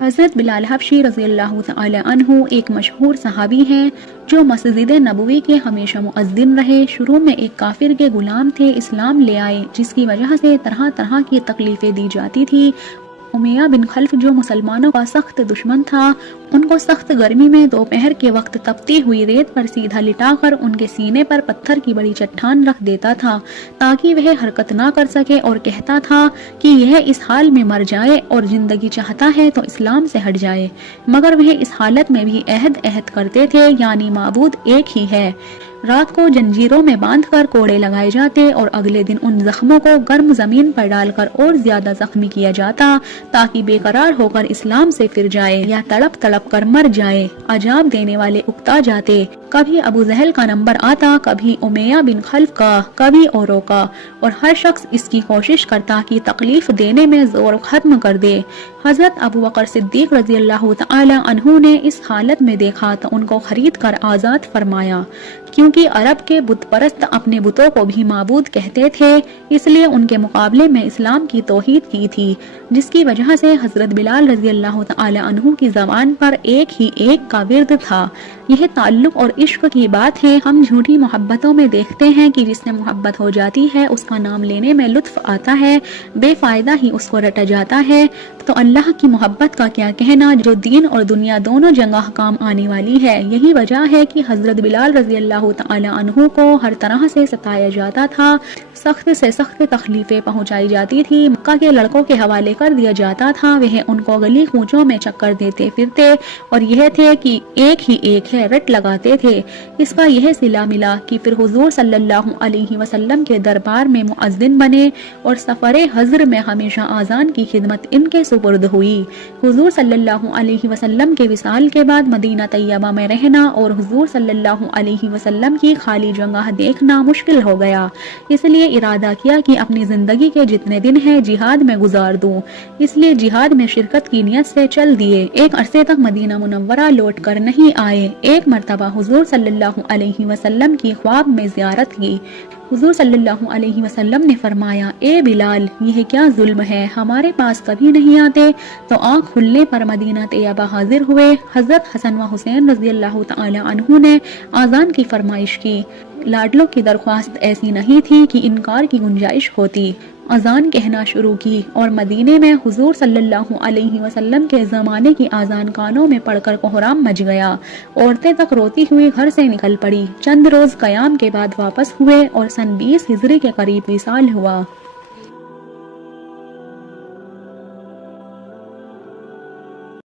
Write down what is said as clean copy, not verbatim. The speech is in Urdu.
حضرت بلال حبشی رضی اللہ تعالی عنہ ایک مشہور صحابی ہیں جو مسجد نبوی کے ہمیشہ مؤذن رہے۔ شروع میں ایک کافر کے غلام تھے، اسلام لے آئے جس کی وجہ سے طرح طرح کی تکلیفیں دی جاتی تھی۔ امیہ بن خلف جو مسلمانوں کا سخت دشمن تھا، ان کو سخت گرمی میں دوپہر کے وقت تپتی ہوئی ریت پر سیدھا لٹا کر ان کے سینے پر پتھر کی بڑی چٹان رکھ دیتا تھا تاکہ وہ حرکت نہ کر سکے، اور کہتا تھا کہ یہ اس حال میں مر جائے اور زندگی چاہتا ہے تو اسلام سے ہٹ جائے، مگر وہ اس حالت میں بھی عہد کرتے تھے، یعنی معبود ایک ہی ہے۔ رات کو جنجیروں میں باندھ کر کوڑے لگائے جاتے اور اگلے دن ان زخموں کو گرم زمین پر ڈال کر اور زیادہ زخمی کیا جاتا تاکہ بے قرار ہو کر اسلام سے پھر جائے یا تڑپ تڑپ کر مر جائے۔ عذاب دینے والے اکتا جاتے، کبھی ابو جہل کا نمبر آتا، کبھی امیہ بن خلف کا، کبھی اوروں کا، اور ہر شخص اس کی کوشش کرتا کہ تکلیف دینے میں زور ختم کر دے۔ حضرت ابو بکر صدیق رضی اللہ تعالی عنہ نے اس حالت میں دیکھا تو ان کو خرید کر آزاد فرمایا، کیونکہ عرب کے بت پرست اپنے بتوں کو بھی معبود کہتے تھے، اس لیے ان کے مقابلے میں اسلام کی توحید کی تھی، جس کی وجہ سے حضرت بلال رضی اللہ تعالی عنہ کی زبان پر ایک ہی ایک کا ورد تھا۔ یہ تعلق اور عشق کی بات ہے۔ ہم جھوٹی محبتوں میں دیکھتے ہیں کہ جس سے محبت ہو جاتی ہے اس کا نام لینے میں لطف آتا ہے، بے فائدہ ہی اس کو رٹا جاتا ہے، تو اللہ کی محبت کا کیا کہنا جو دین اور دنیا دونوں جگہ کام آنے والی ہے۔ یہی وجہ ہے کہ حضرت بلال رضی اللہ تعالی عنہ کو ہر طرح سے ستایا جاتا تھا، سخت سے سخت تکلیفیں پہنچائی جاتی تھی، مکہ کے لڑکوں کے حوالے کر دیا جاتا تھا، وہ ان کو گلی کوچوں میں چکر دیتے پھرتے اور یہ تھے کہ ایک ہی ایک ہے رٹ لگاتے تھے۔ اس کا یہ صلہ ملا کہ پھر حضور صلی اللہ علیہ وسلم کے دربار میں مؤذن بنے اور سفر حضر میں ہمیشہ اذان کی خدمت ان کے سپرد ہوئی۔ حضور صلی اللہ علیہ وسلم کے وصال کے بعد مدینہ طیبہ میں رہنا اور حضور صلی اللہ علیہ وسلم کی خالی جگہ دیکھنا مشکل ہو گیا، اس لیے ارادہ کیا کہ اپنی زندگی کے جتنے دن ہیں جہاد میں گزار دوں، اس لیے جہاد میں شرکت کی نیت سے چل دیے۔ ایک عرصے تک مدینہ منورہ لوٹ کر نہیں آئے۔ ایک مرتبہ حضور صلی اللہ علیہ وسلم کی خواب میں زیارت کی۔ حضور صلی اللہ علیہ وسلم نے فرمایا، اے بلال، یہ کیا ظلم ہے، ہمارے پاس کبھی نہیں آتے؟ تو آنکھ کھلنے پر مدینہ طیبہ حاضر ہوئے۔ حضرت حسن و حسین رضی اللہ تعالی عنہ نے آذان کی فرمائش کی۔ لاڈلوں کی درخواست ایسی نہیں تھی کہ انکار کی گنجائش ہوتی۔ اذان کہنا شروع کی اور مدینے میں حضور صلی اللہ علیہ وسلم کے زمانے کی اذان کانوں میں پڑھ کر کوہرام مچ گیا۔ عورتیں تک روتی ہوئی گھر سے نکل پڑی۔ چند روز قیام کے بعد واپس ہوئے اور سن 20 ہجری کے قریب وصال ہوا۔